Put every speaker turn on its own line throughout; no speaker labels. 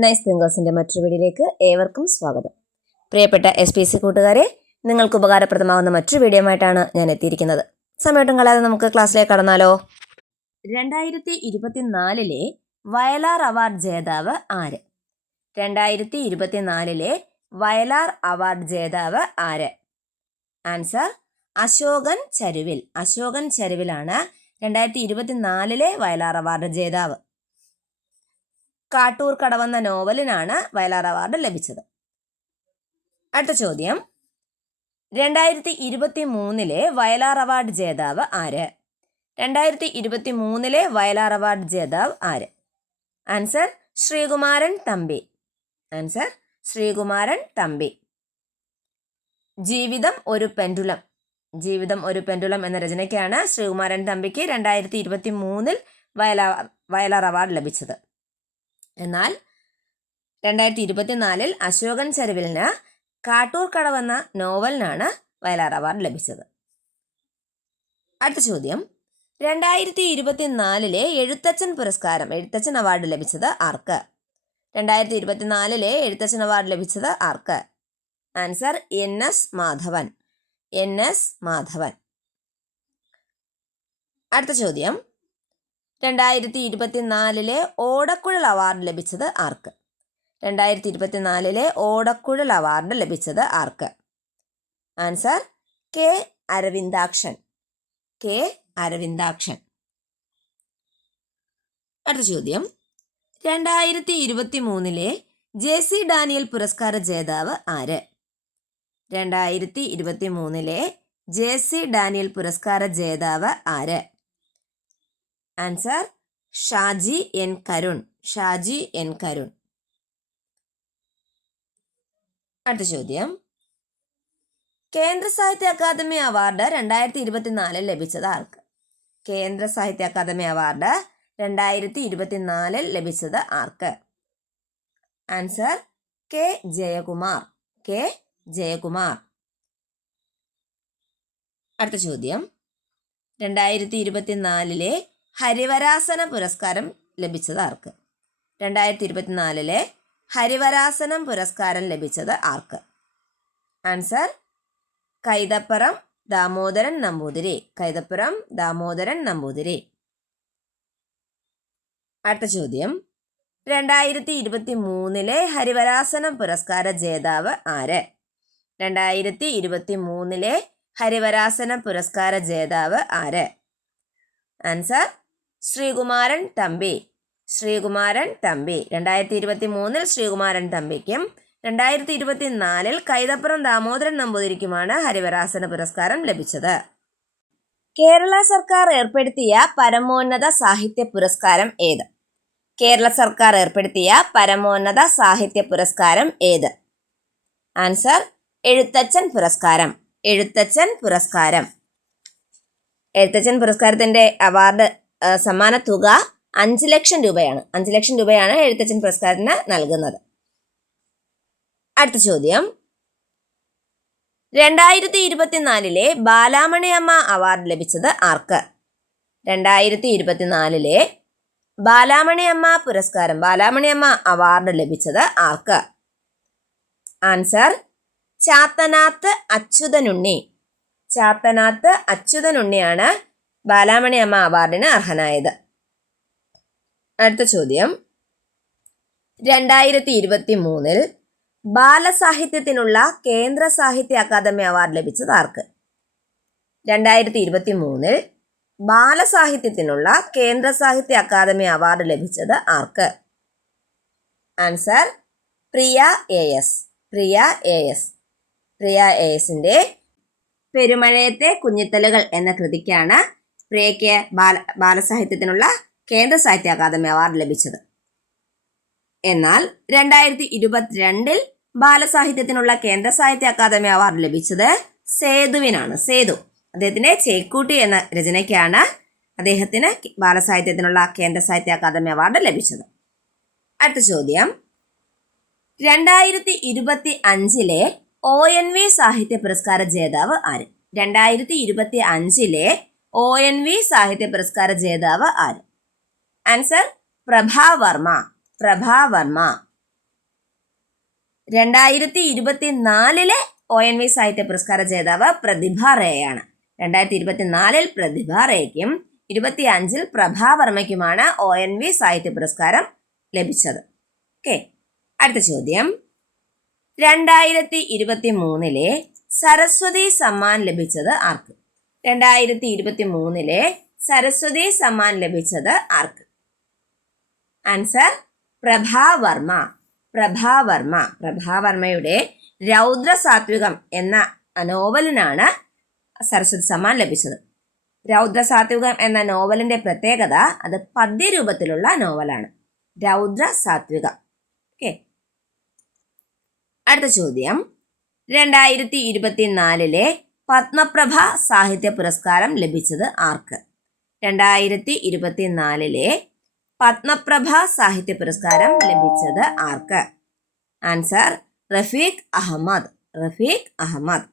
Nice തിങ്കേഴ്സിന്റെ മറ്റൊരു വീഡിയോയിലേക്ക് ഏവർക്കും സ്വാഗതം. പ്രിയപ്പെട്ട എസ് പി സി കൂട്ടുകാരെ നിങ്ങൾക്ക് ഉപകാരപ്രദമാകുന്ന മറ്റൊരു വീഡിയോയുമായിട്ടാണ് ഞാൻ എത്തിയിരിക്കുന്നത്. സമയത്തും കളയാതെ നമുക്ക് ക്ലാസ്സിലേക്ക് കടന്നാലോ? രണ്ടായിരത്തി ഇരുപത്തിനാലിലെ വയലാർ അവാർഡ് ജേതാവ് ആര്? രണ്ടായിരത്തി ഇരുപത്തിനാലിലെ വയലാർ അവാർഡ് ജേതാവ് ആര്? ആൻസർ അശോകൻ ചരുവിൽ. അശോകൻ ചരുവിലാണ് രണ്ടായിരത്തി ഇരുപത്തിനാലിലെ വയലാർ അവാർഡ് ജേതാവ്. കാട്ടൂർ കടവെന്ന നോവലിനാണ് വയലാർ അവാർഡ് ലഭിച്ചത്. അടുത്ത ചോദ്യം. രണ്ടായിരത്തി ഇരുപത്തി മൂന്നിലെ വയലാർ അവാർഡ് ജേതാവ് ആര്? രണ്ടായിരത്തി ഇരുപത്തി മൂന്നിലെ വയലാർ അവാർഡ് ജേതാവ് ആര്? ആൻസർ ശ്രീകുമാരൻ തമ്പി. ആൻസർ ശ്രീകുമാരൻ തമ്പി. ജീവിതം ഒരു പെൻഡുലം. ജീവിതം ഒരു പെൻഡുലം എന്ന രചനയ്ക്കാണ് ശ്രീകുമാരൻ തമ്പിക്ക് രണ്ടായിരത്തി ഇരുപത്തി മൂന്നിൽ വയലാർ വയലാർ അവാർഡ് ലഭിച്ചത്. എന്നാൽ രണ്ടായിരത്തി ഇരുപത്തിനാലിൽ അശോകൻ ചരുവിലിന് കാട്ടൂർ കടവെന്ന നോവലിനാണ് വയലാർ അവാർഡ് ലഭിച്ചത്. അടുത്ത ചോദ്യം. രണ്ടായിരത്തി ഇരുപത്തിനാലിലെ എഴുത്തച്ഛൻ പുരസ്കാരം എഴുത്തച്ഛൻ അവാർഡ് ലഭിച്ചത് ആർക്ക്? രണ്ടായിരത്തി ഇരുപത്തിനാലിലെ എഴുത്തച്ഛൻ അവാർഡ് ലഭിച്ചത് ആർക്ക്? Answer N S Madhavan. N S Madhavan. അടുത്ത ചോദ്യം. രണ്ടായിരത്തി ഇരുപത്തിനാലിലെ ഓടക്കുഴൽ അവാർഡ് ലഭിച്ചത് ആർക്ക്? രണ്ടായിരത്തി ഇരുപത്തിനാലിലെ ഓടക്കുഴൽ അവാർഡ് ലഭിച്ചത് ആർക്ക്? Answer K Aravindakshan. K Aravindakshan. അടുത്ത ചോദ്യം. രണ്ടായിരത്തി ഇരുപത്തി മൂന്നിലെ ജെ സി ഡാനിയൽ പുരസ്കാര ജേതാവ് ആര്? രണ്ടായിരത്തി ഇരുപത്തി മൂന്നിലെ ജെ സി ഡാനിയൽ പുരസ്കാര ജേതാവ് ആര്? Answer Shaji N Karun Shaji N Karun അടുത്ത ചോദ്യം. കേന്ദ്ര സാഹിത്യ അക്കാദമി അവാർഡ് രണ്ടായിരത്തി ഇരുപത്തിനാലിൽ ലഭിച്ചത് ആർക്ക്? കേന്ദ്ര സാഹിത്യ അക്കാദമി അവാർഡ് രണ്ടായിരത്തി ഇരുപത്തിനാലിൽ ലഭിച്ചത് ആർക്ക്? Answer K Jayakumar. K Jayakumar. അടുത്ത ചോദ്യം. രണ്ടായിരത്തി ഇരുപത്തിനാലിലെ ഹരിവരാസന പുരസ്കാരം ലഭിച്ചത് ആർക്ക് രണ്ടായിരത്തി ഇരുപത്തിനാലിലെ ഹരിവരാസനം പുരസ്കാരം ലഭിച്ചത് ആർക്ക്? ആൻസർ കൈതപ്പുറം ദാമോദരൻ നമ്പൂതിരി. കൈതപ്പുറം ദാമോദരൻ നമ്പൂതിരി. അടുത്ത ചോദ്യം. രണ്ടായിരത്തി ഇരുപത്തി മൂന്നിലെ ഹരിവരാസനം പുരസ്കാര ജേതാവ് ആര്? രണ്ടായിരത്തി ഇരുപത്തി മൂന്നിലെ ഹരിവരാസന പുരസ്കാര ജേതാവ് ആര്? ആൻസർ ശ്രീകുമാരൻ തമ്പി. ശ്രീകുമാരൻ തമ്പി. രണ്ടായിരത്തി ഇരുപത്തി മൂന്നിൽ ശ്രീകുമാരൻ തമ്പിക്കും രണ്ടായിരത്തി ഇരുപത്തി നാലിൽ കൈതപ്പുറം ദാമോദരൻ നമ്പൂതിരിക്കുമാണ് ഹരിവരാസന പുരസ്കാരം ലഭിച്ചത്. കേരള സർക്കാർ ഏർപ്പെടുത്തിയ പരമോന്നത സാഹിത്യ പുരസ്കാരം ഏത്? കേരള സർക്കാർ ഏർപ്പെടുത്തിയ പരമോന്നത സാഹിത്യ പുരസ്കാരം ഏത്? ആൻസർ എഴുത്തച്ഛൻ പുരസ്കാരം. എഴുത്തച്ഛൻ പുരസ്കാരം. എഴുത്തച്ഛൻ പുരസ്കാരത്തിന്റെ അവാർഡ് സമ്മാന തുക അഞ്ച് ലക്ഷം രൂപയാണ്. അഞ്ച് ലക്ഷം രൂപയാണ് എഴുത്തച്ഛൻ പുരസ്കാരത്തിന് നൽകുന്നത്. അടുത്ത ചോദ്യം. രണ്ടായിരത്തി ഇരുപത്തിനാലിലെ ബാലാമണി അമ്മ അവാർഡ് ലഭിച്ചത് ആർക്ക്? രണ്ടായിരത്തി ഇരുപത്തിനാലിലെ ബാലാമണി അമ്മ പുരസ്കാരം ബാലാമണി അമ്മ അവാർഡ് ലഭിച്ചത് ആർക്ക്? ആൻസർ ചാത്തനാത്ത് അച്യുതനുണ്ണി. ചാത്തനാത്ത് അച്യുതനുണ്ണിയാണ് ബാലാമണി അമ്മ അവാർഡിന് അർഹനായത്. അടുത്ത ചോദ്യം. രണ്ടായിരത്തി ഇരുപത്തി മൂന്നിൽ ബാലസാഹിത്യത്തിനുള്ള കേന്ദ്ര സാഹിത്യ അക്കാദമി അവാർഡ് ലഭിച്ചത് ആർക്ക്? രണ്ടായിരത്തി ഇരുപത്തി മൂന്നിൽ ബാലസാഹിത്യത്തിനുള്ള കേന്ദ്ര സാഹിത്യ അക്കാദമി അവാർഡ് ലഭിച്ചത് ആർക്ക്? Answer Priya A S. Priya A S. Priya A എസിന്റെ പെരുമഴയത്തെ കുഞ്ഞിത്തലുകൾ എന്ന കൃതിക്കാണ് പ്രിയയ്ക്ക് ബാല ബാലസാഹിത്യത്തിനുള്ള കേന്ദ്ര സാഹിത്യ അക്കാദമി അവാർഡ് ലഭിച്ചത്. എന്നാൽ രണ്ടായിരത്തി ഇരുപത്തിരണ്ടിൽ ബാലസാഹിത്യത്തിനുള്ള കേന്ദ്ര സാഹിത്യ അക്കാദമി അവാർഡ് ലഭിച്ചത് സേതുവിനാണ്. സേതു അദ്ദേഹത്തിന്റെ ചേക്കൂട്ടി എന്ന രചനയ്ക്കാണ് അദ്ദേഹത്തിന് ബാലസാഹിത്യത്തിനുള്ള കേന്ദ്ര സാഹിത്യ അക്കാദമി അവാർഡ് ലഭിച്ചത്. അടുത്ത ചോദ്യം. രണ്ടായിരത്തി ഇരുപത്തി അഞ്ചിലെ ഒ എൻ വി സാഹിത്യ പുരസ്കാര ജേതാവ് ആര്? രണ്ടായിരത്തി ഇരുപത്തി അഞ്ചിലെ ഒ എൻ വി സാഹിത്യ പുരസ്കാര ജേതാവ് ആര്? ആൻസർ പ്രഭാവർമ്മ പ്രഭാവർമ്മ രണ്ടായിരത്തി ഇരുപത്തി നാലിലെ ഒ എൻ വി സാഹിത്യ പുരസ്കാര ജേതാവ് പ്രതിഭ റേയാണ്. രണ്ടായിരത്തി ഇരുപത്തിനാലിൽ പ്രതിഭ റേക്കും ഇരുപത്തി അഞ്ചിൽ പ്രഭാവർമ്മയ്ക്കുമാണ് ഒ എൻ വി സാഹിത്യ പുരസ്കാരം ലഭിച്ചത്. ഓക്കെ അടുത്ത ചോദ്യം. രണ്ടായിരത്തി ഇരുപത്തി മൂന്നിലെ സരസ്വതി സമ്മാൻ ലഭിച്ചത് ആർക്ക്? രണ്ടായിരത്തി ഇരുപത്തി മൂന്നിലെ സരസ്വതി സമ്മാൻ ലഭിച്ചത് ആർക്ക്? ആൻസർ പ്രഭാവർമ്മ. പ്രഭാവർമ്മ. പ്രഭാവർമ്മയുടെ രൗദ്ര സാത്വികം എന്ന നോവലിനാണ് സരസ്വതി സമ്മാൻ ലഭിച്ചത്. രൗദ്ര സാത്വികം എന്ന നോവലിന്റെ പ്രത്യേകത അത് പദ്യരൂപത്തിലുള്ള നോവലാണ്. രൗദ്ര സാത്വികം ഓക്കെ അടുത്ത ചോദ്യം. രണ്ടായിരത്തി ഇരുപത്തിനാലിലെ പത്മപ്രഭ സാഹിത്യ പുരസ്കാരം ലഭിച്ചത് ആർക്ക്? രണ്ടായിരത്തി ഇരുപത്തിനാലിലെ പത്മപ്രഭ സാഹിത്യ പുരസ്കാരം ലഭിച്ചത് ആർക്ക്? ആൻസർ റഫീഖ് അഹമ്മദ്. റഫീഖ് അഹമ്മദ്.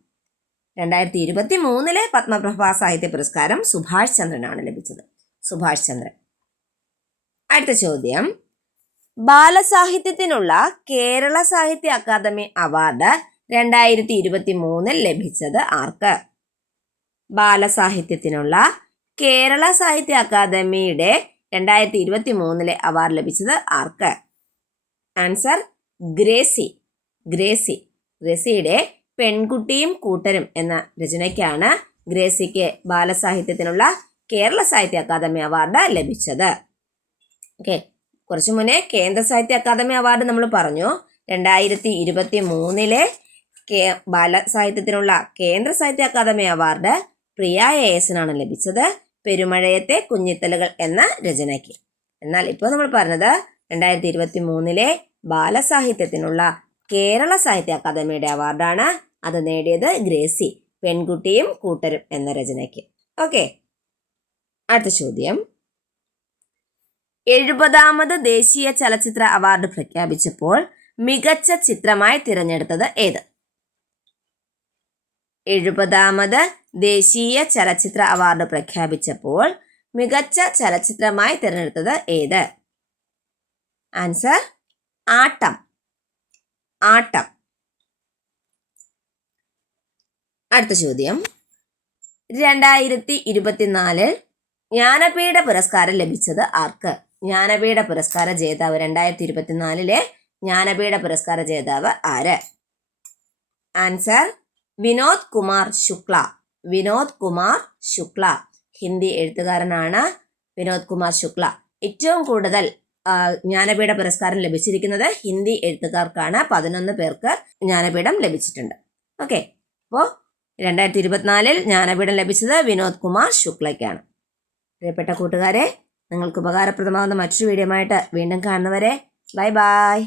രണ്ടായിരത്തി ഇരുപത്തി മൂന്നിലെ പത്മപ്രഭ സാഹിത്യ പുരസ്കാരം സുഭാഷ് ചന്ദ്രനാണ് ലഭിച്ചത്. സുഭാഷ് ചന്ദ്രൻ. അടുത്ത ചോദ്യം. ബാലസാഹിത്യത്തിനുള്ള കേരള സാഹിത്യ അക്കാദമി അവാർഡ് രണ്ടായിരത്തി ഇരുപത്തി മൂന്നിൽ ലഭിച്ചത് ആർക്ക്? ബാലസാഹിത്യത്തിനുള്ള കേരള സാഹിത്യ അക്കാദമിയുടെ രണ്ടായിരത്തി ഇരുപത്തി മൂന്നിലെ അവാർഡ് ലഭിച്ചത് ആർക്ക്? ആൻസർ ഗ്രേസി. ഗ്രേസി. ഗ്രേസിയുടെ പെൺകുട്ടിയും കൂട്ടരും എന്ന രചനയ്ക്കാണ് ഗ്രേസിക്ക് ബാലസാഹിത്യത്തിനുള്ള കേരള സാഹിത്യ അക്കാദമി അവാർഡ് ലഭിച്ചത്. ഓക്കെ. കുറച്ചു മുന്നേ കേന്ദ്ര സാഹിത്യ അക്കാദമി അവാർഡ് നമ്മൾ പറഞ്ഞു. രണ്ടായിരത്തി ഇരുപത്തി മൂന്നിലെ കേ ബാലസാഹിത്യത്തിനുള്ള കേന്ദ്ര സാഹിത്യ അക്കാദമി അവാർഡ് പ്രിയ എ എസിനാണ് ലഭിച്ചത്. പെരുമഴയത്തെ കുഞ്ഞിത്തലുകൾ എന്ന രചനയ്ക്ക്. എന്നാൽ ഇപ്പോൾ നമ്മൾ പറഞ്ഞത് രണ്ടായിരത്തി ഇരുപത്തി മൂന്നിലെ ബാലസാഹിത്യത്തിനുള്ള കേരള സാഹിത്യ അക്കാദമിയുടെ അവാർഡാണ്. അത് നേടിയത് ഗ്രേസി പെൺകുട്ടിയും കൂട്ടരും എന്ന രചനയ്ക്ക്. ഓക്കെ. അടുത്ത ചോദ്യം. എഴുപതാമത് ദേശീയ ചലച്ചിത്ര അവാർഡ് പ്രഖ്യാപിച്ചപ്പോൾ മികച്ച ചിത്രമായി തിരഞ്ഞെടുത്തത് ഏത്? എഴുപതാമത് ദേശീയ ചലച്ചിത്ര അവാർഡ് പ്രഖ്യാപിച്ചപ്പോൾ മികച്ച ചലച്ചിത്രമായി തിരഞ്ഞെടുത്തത് ഏത്? ആൻസർ ആട്ടം. ആട്ടം. അടുത്ത ചോദ്യം. രണ്ടായിരത്തി ഇരുപത്തിനാലിൽ ജ്ഞാനപീഠ പുരസ്കാരം ലഭിച്ചത് ആർക്ക്? ജ്ഞാനപീഠ പുരസ്കാര ജേതാവ് രണ്ടായിരത്തി ഇരുപത്തിനാലിലെ ജ്ഞാനപീഠ പുരസ്കാര ജേതാവ് ആര്? ആൻസർ വിനോദ് കുമാർ ശുക്ല. വിനോദ് കുമാർ ശുക്ല. ഹിന്ദി എഴുത്തുകാരനാണ് വിനോദ് കുമാർ ശുക്ല. ഏറ്റവും കൂടുതൽ ജ്ഞാനപീഠ പുരസ്കാരം ലഭിച്ചിരിക്കുന്നത് ഹിന്ദി എഴുത്തുകാർക്കാണ്. പതിനൊന്ന് പേർക്ക് ജ്ഞാനപീഠം ലഭിച്ചിട്ടുണ്ട്. ഓക്കെ. അപ്പോൾ രണ്ടായിരത്തി ഇരുപത്തിനാലിൽ ജ്ഞാനപീഠം ലഭിച്ചത് വിനോദ് കുമാർ ശുക്ലയ്ക്കാണ്. പ്രിയപ്പെട്ട കൂട്ടുകാരെ നിങ്ങൾക്ക് ഉപകാരപ്രദമാകുന്ന മറ്റൊരു വീഡിയോ ആയിട്ട് വീണ്ടും കാണുന്നവരെ ബൈ ബൈ.